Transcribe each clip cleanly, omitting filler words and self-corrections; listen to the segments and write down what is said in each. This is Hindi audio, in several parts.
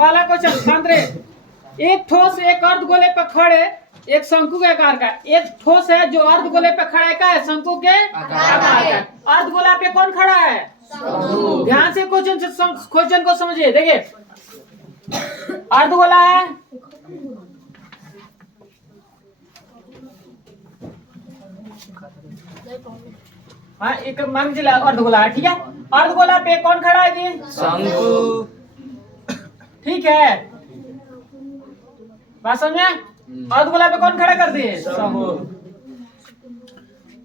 वाला क्वेश्चन शांत रहे। एक ठोस एक अर्धगोले पर खड़े एक शंकु के आकार का, एक ठोस है जो अर्धगोले पे खड़ा है, क्या है? शंकु के आकार का। अर्धगोला पे कौन खड़ा है? ध्यान से क्वेश्चन को समझिए। देखिए अर्धगोला है, हाँ एक मान लीजिए अर्धगोला है, ठीक है। अर्धगोला पे कौन खड़ा है जी? शंकु। ठीक है, बात समझे? अर्धगोला पे कौन खड़ा कर दिए? शंकु।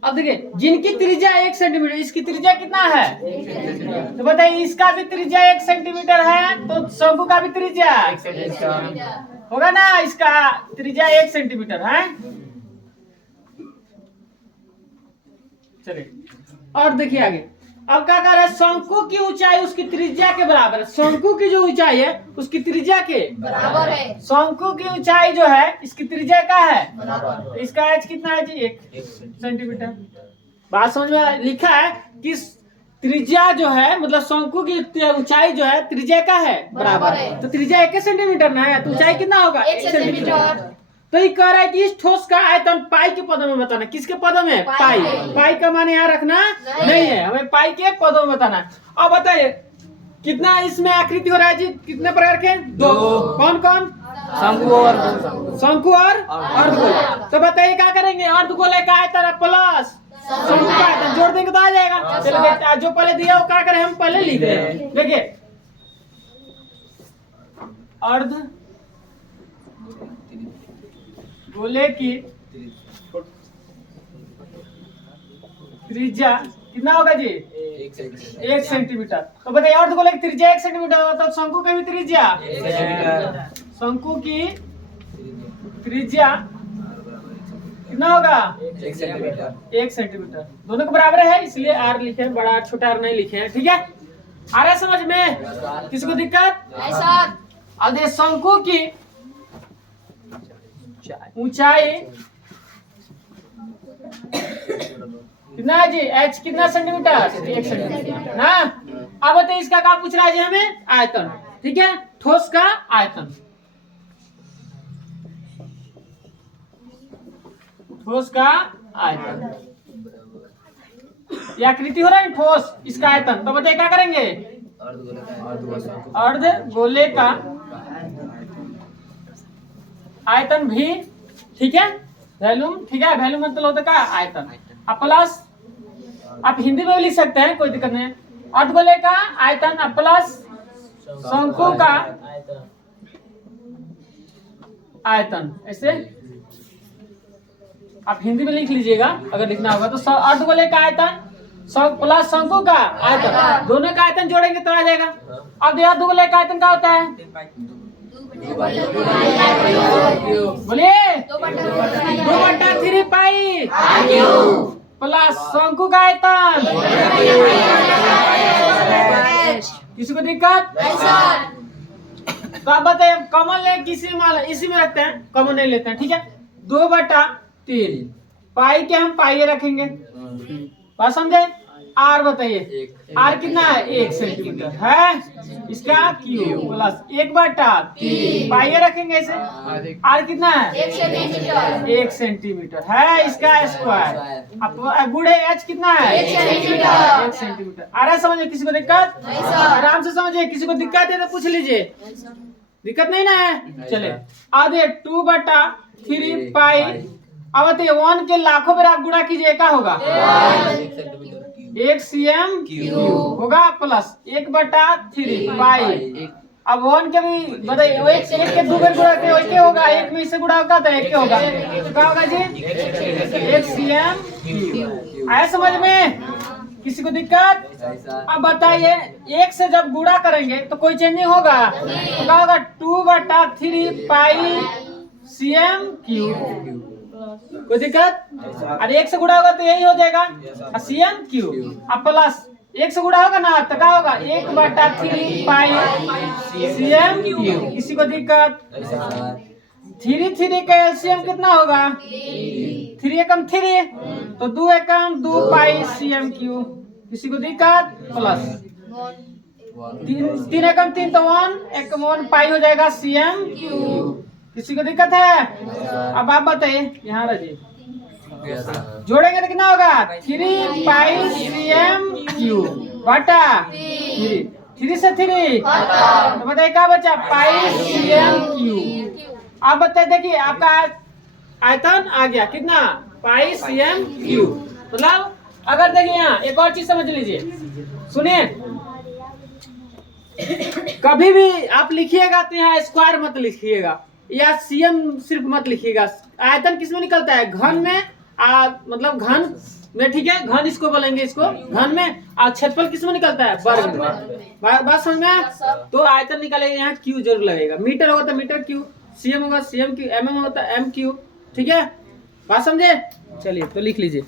अब देखिए जिनकी त्रिज्या 1 सेंटीमीटर, इसकी त्रिज्या कितना है? तो बताइए इसका भी त्रिज्या 1 सेंटीमीटर है तो शंकु का भी त्रिज्या होगा ना, इसका त्रिज्या 1 सेंटीमीटर है। चलिए और देखिए आगे, अब क्या कर रहा है? शंकु की ऊंचाई उसकी त्रिज्या के बराबर है। शंकु की जो ऊंचाई है उसकी त्रिज्या के बराबर है। शंकु की ऊंचाई जो है इसकी त्रिज्या का है तो इसका एच कितना है जी? 1 सेंटीमीटर। बात समझ में लिखा है कि त्रिज्या जो है मतलब शंकु की ऊंचाई जो है त्रिज्या का है बराबर है, तो त्रिज्या 1 सेंटीमीटर ना है तो ऊंचाई कितना होगा? 1 सेंटीमीटर। तो ये कह रहा है कि इस ठोस का आयतन पाई के पदों में बताना। किसके पदों में? पाई। पाई का मान यहाँ रखना नहीं है, हमें पाई के पदों में बताना। अब बताइए कितना इसमें आकृति हो रहा है जी? कितने प्रकार के? 2। कौन कौन? शंकु और अर्धगोला। तो बताइए क्या करेंगे? अर्धगोले का आयतन प्लस शंकु का आयतन जोड़ देंगे तो आ जाएगा। चलिए जो पहले दिया वो क्या करें, हम पहले लिख रहे हैं। देखिए अर्ध गोले की त्रिज्या कितना होगा जी? 1 सेंटीमीटर। तो बताइए अर्धगोले की त्रिज्या 1 सेंटीमीटर होगा तो शंकु की भी त्रिज्या शंकु की त्रिज्या कितना होगा? 1 सेंटीमीटर। दोनों को बराबर है इसलिए आर लिखे हैं, बड़ा छोटा आर नहीं लिखे हैं, ठीक है। आ रहा है समझ में? किसी को दिक्कत? ऐसा अब देखिए शंकु की ऊंचाई कितना है जी? एच कितना सेंटीमीटर? 1 सेंटीमीटर ना। अब बताइए इसका क्या पूछ रहा है जी हमें? आयतन, ठीक है। ठोस का आयतन, ठोस का आयतन, ये आकृति हो रहा है ठोस, इसका आयतन। तो बताइए क्या करेंगे? अर्धगोले का आयतन भी, ठीक है, वैल्यूम, ठीक है। वैल्यूम मतलब होता है आयतन। अब प्लस आप हिंदी में भी लिख सकते हैं, कोई दिक्कत नहीं। अर्धगोले का आयतन प्लस शंकु का आयतन, ऐसे आप हिंदी में लिख लीजिएगा अगर लिखना होगा तो। अर्धगोले का आयतन प्लस शंकु का आयतन, दोनों का आयतन जोड़ेंगे तो आ जाएगा। अब अर्धगोले का आयतन क्या होता है? बोलिए 2/3 पाई प्लस शंकु का आयतन। किसी को दिक्कत? तो आप बताइए कॉमन ले किसी में, इसी में रखते हैं, कॉमन नहीं लेते हैं, ठीक है। 2/3 पाई के हम पाई रखेंगे, बात समझे। आर बताइए आर कितना है? 1 सेंटीमीटर है, इसका क्यू प्लस 1/3 पाई रखेंगे ऐसे। आर कितना है? 1 सेंटीमीटर है, इसका स्क्वायर। अब गुड़े एच कितना है? 1 सेंटीमीटर। आ रहा है समझे? किसी को दिक्कत? आराम से समझिए, किसी को दिक्कत है तो पूछ लीजिए, दिक्कत नहीं ना है। चले आधे 2/3 पाई। अब बताइए 1 के लाखों बार आप गुणा कीजिए, क्या होगा? 1 cm³ होगा प्लस 1/3 पाई। अब 1 के भी बताइए, 1 के 2 बार गुणा के होगा, 1 में इससे गुणा होगा तो 1 के होगा, तो क्या होगा जी? 1 cm³। आया समझ में? किसी को दिक्कत? अब बताइए 1 से जब गुणा करेंगे तो कोई चेंजिंग होगा तो क्या होगा? 2/3 पाई cm³। कोई दिक्कत? अरे 1 से गुणा होगा तो यही हो जाएगा cm³। अब प्लस 1 से गुणा होगा ना तो क्या होगा? 1/3 पाई cm³। किसी को दिक्कत? 3 का एलसीएम कितना होगा? 3 एकम 3 तो 2 एकम 2 पाई cm³। किसी को दिक्कत? प्लस तीन एकम 3 तो 1 पाई हो जाएगा CM क्यूब। किसी को दिक्कत है? अब आप बताइए यहाँ रजिए, जोड़ेंगे तो कितना होगा? 3 पाई CM क्यूब बटा 3 से 3 तो बताइए क्या बचा? पाई CM क्यूब। आप बताइए, देखिए आपका आयतन आ गया कितना? पाई CM क्यूब। मतलब अगर देखिए यहाँ एक और चीज समझ लीजिए, सुनिए, कभी भी आप लिखिएगा तो यहाँ स्क्वायर मत लिखिएगा या CM सिर्फ मत लिखिएगा। आयतन किस में निकलता है? घन में, मतलब घन में, ठीक है, घन इसको बोलेंगे, इसको घन में। और क्षेत्रफल किस में निकलता है? वर्ग में। बात समझ में? तो आयतन निकालेगा यहाँ क्यू जरूर लगेगा। मीटर होगा तो मीटर क्यू, CM होगा CM क्यू, MM होता है M क्यू, ठीक है, बात समझे? चलिए तो लिख लीजिए।